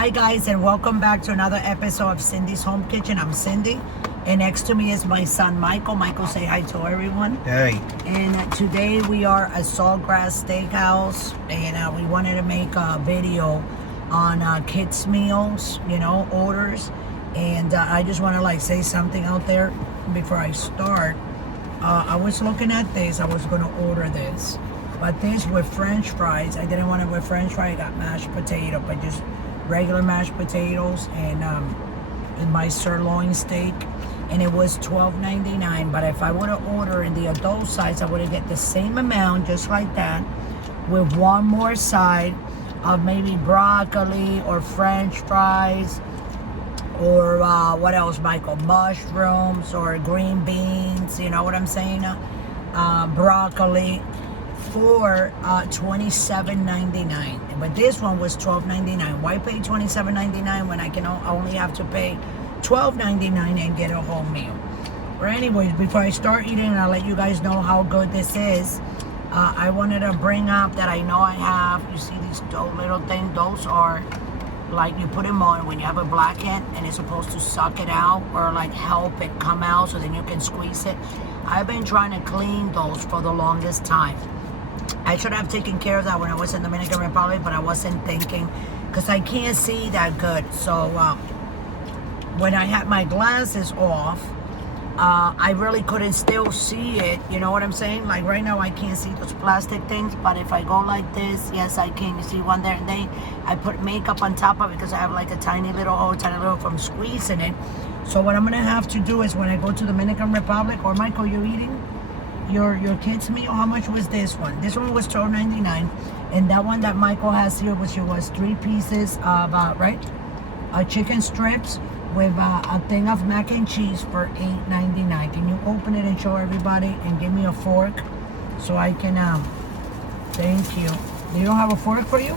Hi guys, and welcome back to another episode of Cindy's Home Kitchen. I'm Cindy, and next to me is my son Michael. Michael, say hi to everyone. Hey. And today we are at Saltgrass Steakhouse, and we wanted to make a video on kids meals, orders. And I just want to say something out there before I start. I was looking at this. I was going to order this, but this with French fries. I didn't want it with French fries. I got mashed potato, but just regular mashed potatoes and my sirloin steak, and it was $12.99. But if I would have ordered in the adult size, I would have get the same amount, just like that, with one more side of maybe broccoli or French fries, or what else, Michael? Mushrooms or green beans. You know what I'm saying? Broccoli for $27.99. But this one was $12.99. Why pay $27.99 when I can only have to pay $12.99 and get a whole meal? But anyways, before I start eating, and I'll let you guys know how good this is, I wanted to bring up that I know I have, you see these little things, those are like you put them on when you have a blackhead and it's supposed to suck it out or help it come out so then you can squeeze it. I've been trying to clean those for the longest time. I should have taken care of that when I was in the Dominican Republic, but I wasn't thinking because I can't see that good. So when I had my glasses off, I really couldn't still see it. You know what I'm saying? Like right now I can't see those plastic things, but if I go like this, yes I can. You see one there, and then I put makeup on top of it because I have like a tiny little hole from squeezing it. So what I'm gonna have to do is when I go to the Dominican Republic, or Michael, you're eating your kids meal, how much was this one? This one was $12.99, and that one that Michael has here was 3 pieces of chicken strips with a thing of mac and cheese for $8.99. Can you open it and show everybody and give me a fork so I can thank you. You don't have a fork for you?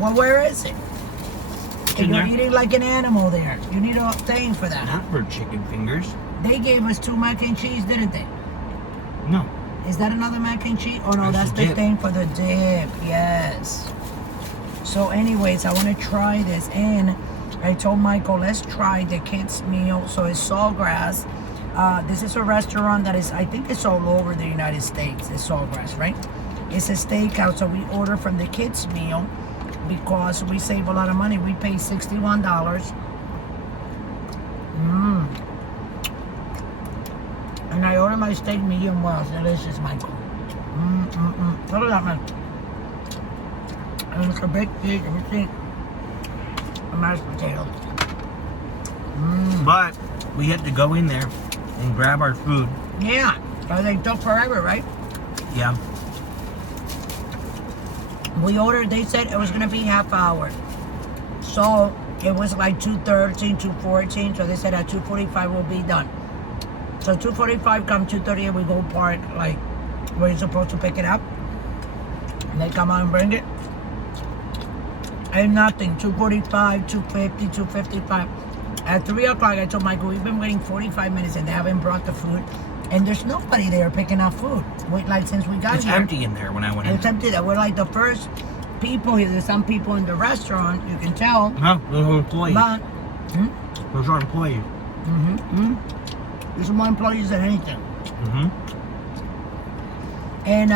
Well, where is it? You're eating like an animal there. You need a thing for that. Not for chicken fingers. They gave us 2 mac and cheese, didn't they? No. Is that another mac and cheese? Oh no, that's the thing for the dip. Yes. So anyways, I want to try this, and I told Michael, let's try the kids meal. So it's Saltgrass. This is a restaurant that is, I think it's all over the United States. It's Saltgrass, right? It's a steakhouse, so we order from the kids meal because we save a lot of money. We pay $61. And I ordered my steak medium well. It's delicious, Michael. Look at that, man. And it's a big piece. Let me see. A mashed potato. But we had to go in there and grab our food. Yeah. So they took forever, right? Yeah. We ordered, they said it was going to be half hour. So it was like 2:13, 2:14. So they said at 2:45 we'll be done. So 2:45 come 2:30 and we go park where you're supposed to pick it up. And they come out and bring it. And nothing. 2:45, 2:50, 2:55. At 3 o'clock I told Michael, we've been waiting 45 minutes and they haven't brought the food. And there's nobody there picking up food. Since we got here. It's empty in there when I went in. It's empty. That we're the first people here. There's some people in the restaurant, you can tell. No, those are employees. But, Those are employees. There's more employees than anything. And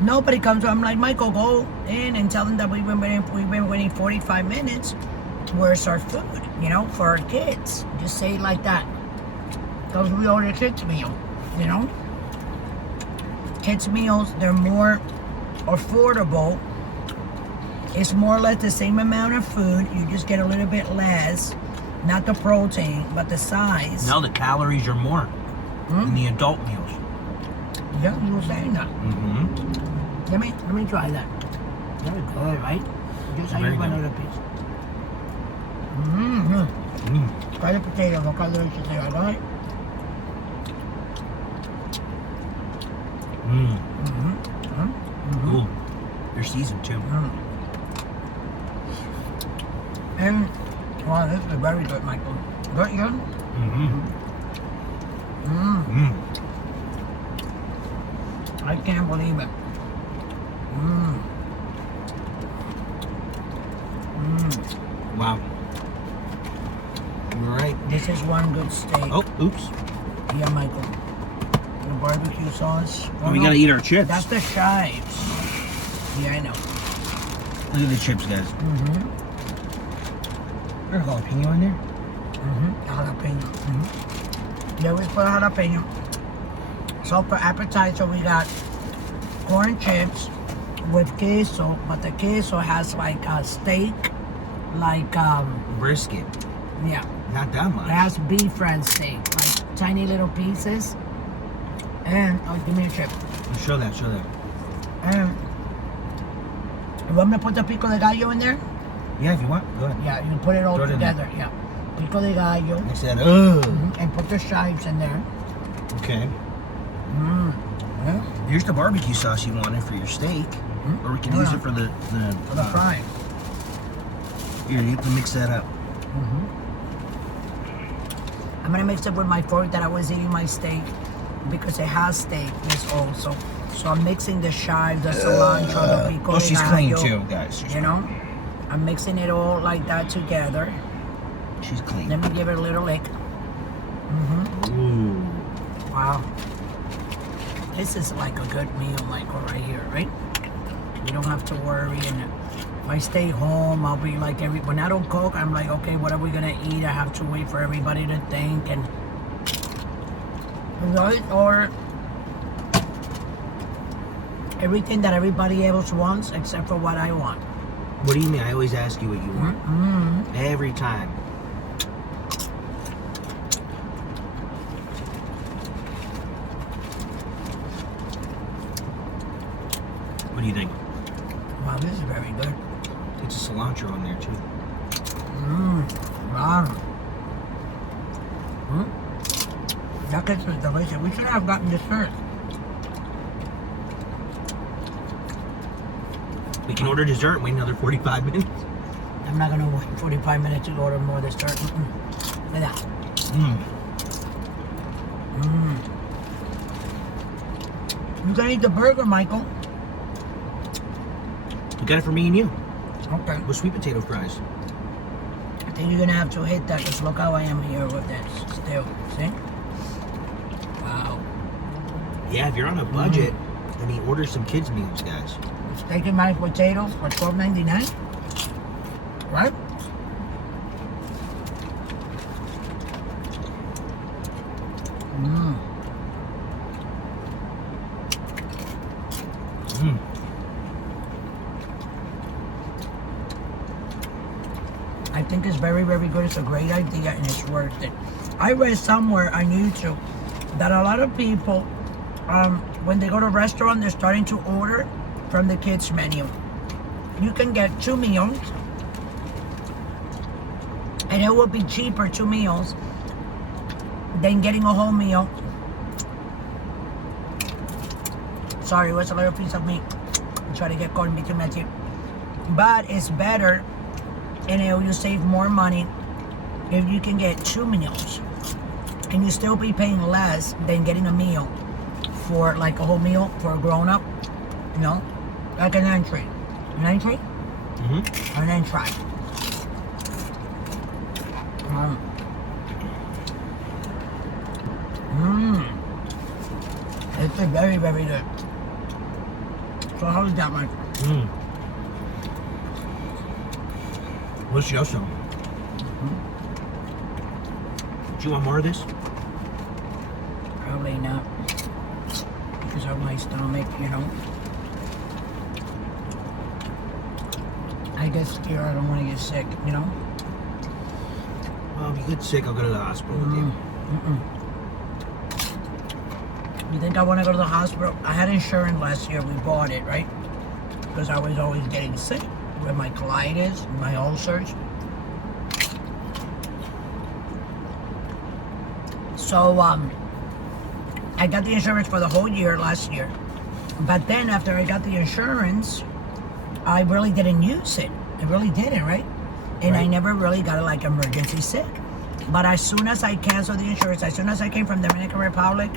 nobody comes. So I'm like, Michael, go in and tell them that we've been waiting 45 minutes. Where's our food? For our kids. Just say it like that. Because we order kids meal. Kids meals, they're more affordable. It's more or less the same amount of food. You just get a little bit less. Not the protein, but the size. No, the calories are more in the adult meals. Yeah, you were saying that. Let me try that. Very good, right? Just how you want another piece. Try the potato. Look how delicious they are, right? Ooh, they're seasoned too. And wow, this is very good, Michael. Good, yeah? I can't believe it. Wow. All right. This is one good steak. Oh, oops. Yeah, Michael. The barbecue sauce. Oh, we gotta eat our chips. That's the chives. Yeah, I know. Look at the chips, guys. Mm-hmm. There's jalapeno in there. Mm-hmm. Jalapeno. Mm-hmm. Yeah, we put jalapeno. So for appetizer, we got corn chips with queso, but the queso has like a steak, like Brisket. yeah, Not that much. it has beef and steak, like tiny little pieces. And oh, give me a chip. Show that. Show that. And you want me to put the pico de gallo in there? Yeah, if you want. Go ahead. Yeah, you put it all Throw it in there. together. Yeah, pico de gallo. I said, ugh. And put the chives in there. Okay. Yeah. Here's the barbecue sauce you wanted for your steak. Or we can use it for the fry. Here, you have to mix that up. I'm gonna mix it with my fork that I was eating my steak because it has steak. This also. So I'm mixing the chives, the cilantro, the pico de she's gallo, clean too, guys. You know, I'm mixing it all like that together. She's clean. Let me give it a little lick. Ooh. Wow. This is like a good meal, Michael, right here, right? You don't have to worry. And if I stay home, I'll be like when I don't cook, I'm like, okay, what are we gonna eat? I have to wait for everybody to think and right, or everything that everybody else wants except for what I want. What do you mean? I always ask you what you want. Every time. What do you think? Wow, this is very good. It's a cilantro in there too. Wow. That is delicious. We should have gotten dessert. We can order dessert and wait another 45 minutes. I'm not gonna wait 45 minutes to order more dessert. Look at that. You can eat the burger, Michael. You got it for me and you. Okay. With sweet potato fries. I think you're gonna have to hit that. Just look how I am here with this. Still, see? Wow. Yeah, if you're on a budget, then you order some kids' meals, guys. Steak and mashed potatoes for $12.99. Right? I think it's very, very good. It's a great idea and it's worth it. I read somewhere on YouTube that a lot of people, when they go to a restaurant, they're starting to order from the kids menu. You can get 2 meals and it will be cheaper, 2 meals, than getting a whole meal. Sorry, it was a little piece of meat. I'm trying to get caught in between my teeth. But it's better and it will save more money if you can get 2 meals and you still be paying less than getting a meal for like a whole meal for a grown-up, you know, like an entry. An entry? An entry. It's very, very good. So how's that, Mike? What's your song? Do you want more of this? Probably not. Because of my stomach, you know. I get scared. I don't want to get sick, you know. Well, if you get sick, I'll go to the hospital with you. You think I want to go to the hospital? I had insurance last year. We bought it, right? Because I was always getting sick with my colitis, my ulcers. So, I got the insurance for the whole year last year. But then after I got the insurance, I really didn't use it. I really didn't, right? And I never really got like emergency sick. But as soon as I canceled the insurance, as soon as I came from Dominican Republic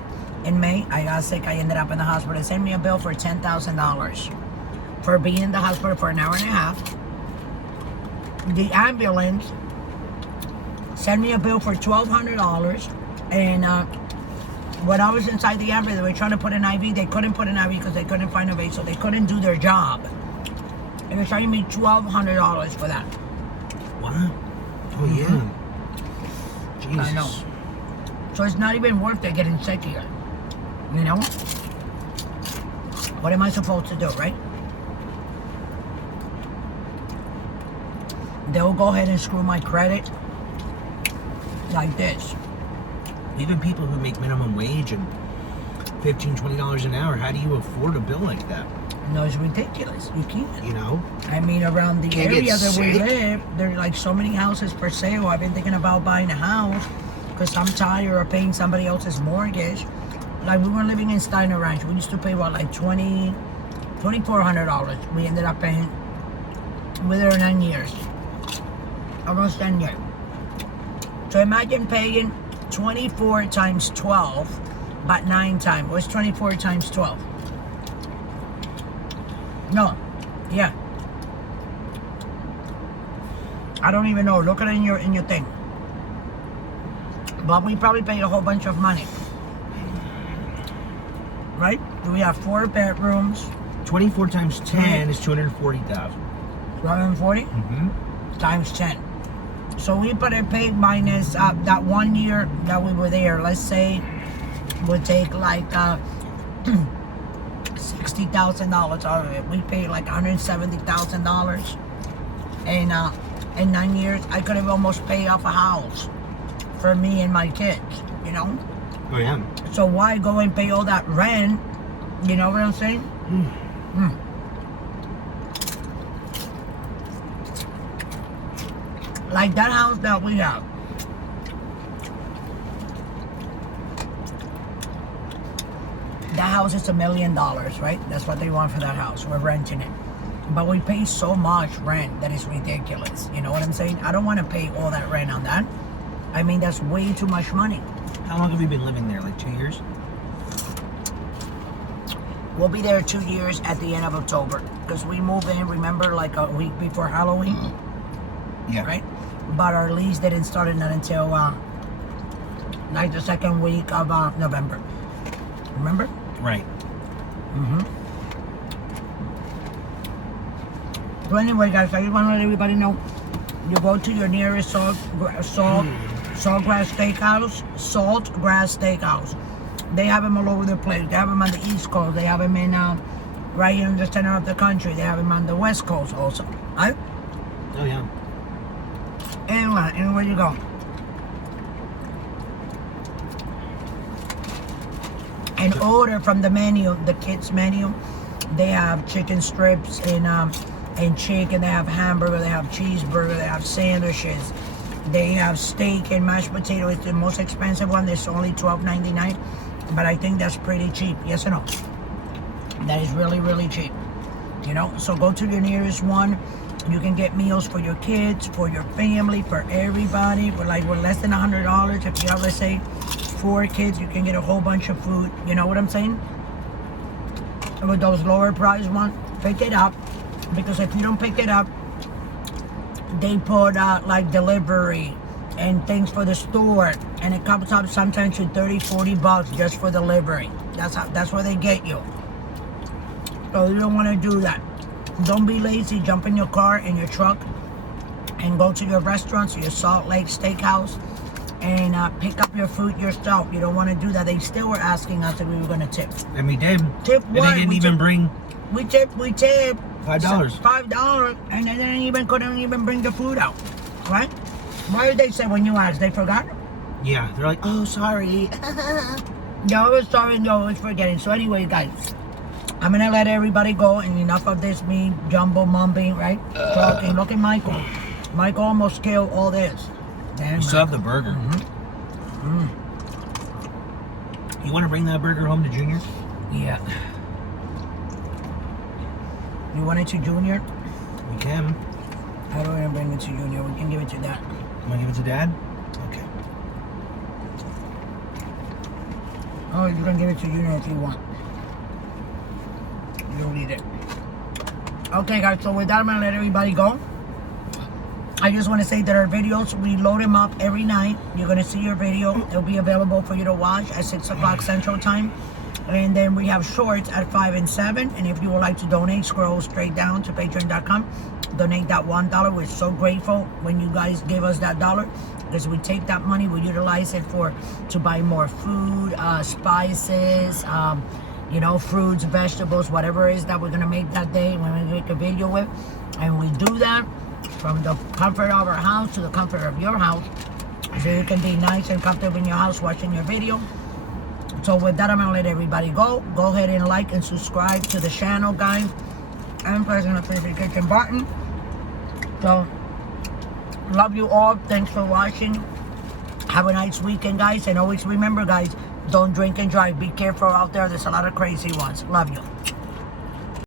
in May, I got sick. I ended up in the hospital. They sent me a bill for $10,000 for being in the hospital for an hour and a half. the ambulance sent me a bill for $1,200, and when I was inside the ambulance, they were trying to put an IV. They couldn't put an IV because they couldn't find a vein, so they couldn't do their job. And they're charging me $1,200 for that. Wow. Oh yeah. Jesus. I know. So it's not even worth it getting sick here. You know? What am I supposed to do, right? They'll go ahead and screw my credit like this. Even people who make minimum wage and $15, $20 an hour, how do you afford a bill like that? No, it's ridiculous. You can't. You know? I mean, around the Can't get area that we sick. live, there are like so many houses for sale. I've been thinking about buying a house because I'm tired of paying somebody else's mortgage. Like, we were living in Steiner Ranch. We used to pay, what, like $2,400. We ended up paying with her 9 years. Almost 10 years. So imagine paying 24 times 12, but 9 times. What's 24 times 12? No. Yeah. I don't even know. Look at it in your thing. But we probably paid a whole bunch of money. Right? We have 4 bedrooms. 24 times 10 is 240,000. 140? Mm-hmm. Times 10. So we put a pay minus that 1 year that we were there. Let's say we'll take like $60,000 out of it. We paid like $170,000. And in 9 years, I could have almost paid off a house for me and my kids, you know? Oh, yeah. So why go and pay all that rent? You know what I'm saying? Like that house that we have. That house is $1 million, right? That's what they want for that house. We're renting it. But we pay so much rent that it's ridiculous. You know what I'm saying? I don't want to pay all that rent on that. I mean, that's way too much money. How long have you been living there? Like 2 years? We'll be there 2 years at the end of October. Because we move in, remember, like a week before Halloween? Yeah. Right? But our lease didn't start not until like the second week of November. Remember? Right. So anyway, guys, I just want to let everybody know, you go to your nearest Saltgrass Steakhouse. They have them all over the place. They have them on the East Coast. They have them in right here in the center of the country. They have them on the West Coast also. Right? Oh, yeah. Anywhere you go. And order from the menu, the kids menu. They have chicken strips and chicken. They have hamburger. They have cheeseburger. They have sandwiches. They have steak and mashed potato. It's the most expensive one. It's only $12.99, but I think that's pretty cheap. Yes or no? That is really, really cheap. You know, so go to your nearest one. You can get meals for your kids, for your family, for everybody. We're less than $100. If you have, let's say, 4 kids, you can get a whole bunch of food. You know what I'm saying? And with those lower price ones, pick it up. Because if you don't pick it up, they put like delivery and things for the store, and it comes up sometimes to $30-$40 just for delivery. That's where they get you. So you don't want to do that. Don't be lazy. Jump in your car, in your truck, and go to your restaurants, your Salt Lake Steakhouse, and pick up your food yourself. You don't want to do that. They still were asking us if we were going to tip. And we did. Tip And what? they didn't even bring We tip. $5. $5, and they couldn't even bring the food out, right? Why did they say when you asked? They forgot? Yeah, they're like, oh, sorry. No, it's sorry, no, it's forgetting. So anyway, guys, I'm gonna let everybody go, and enough of this me jumbo mumbling, right? Talking. Look at Michael. Michael almost killed all this. Damn, You still have the burger. You want to bring that burger home to Junior? Yeah. You want it to Junior? We can. How do I bring it to Junior? We can give it to Dad. You want to give it to Dad? Okay. Oh, you can give it to Junior if you want. You don't need it. Okay, guys, so with that, I'm going to let everybody go. I just want to say that our videos, we load them up every night. You're going to see your video. It'll be available for you to watch at 6 o'clock Central Time. And then we have shorts at 5 and 7. And if you would like to donate, scroll straight down to patreon.com. Donate that $1. We're so grateful when you guys give us that dollar, because we take that money, we utilize it to buy more food, spices, you know, fruits, vegetables, whatever it is that we're going to make that day when we make a video with. And we do that from the comfort of our house to the comfort of your house, so you can be nice and comfortable in your house watching your video. So with that, I'm going to let everybody go. Go ahead and like and subscribe to the channel, guys, and press the notification button. So, love you all. Thanks for watching. Have a nice weekend, guys. And always remember, guys, don't drink and drive. Be careful out there. There's a lot of crazy ones. Love you.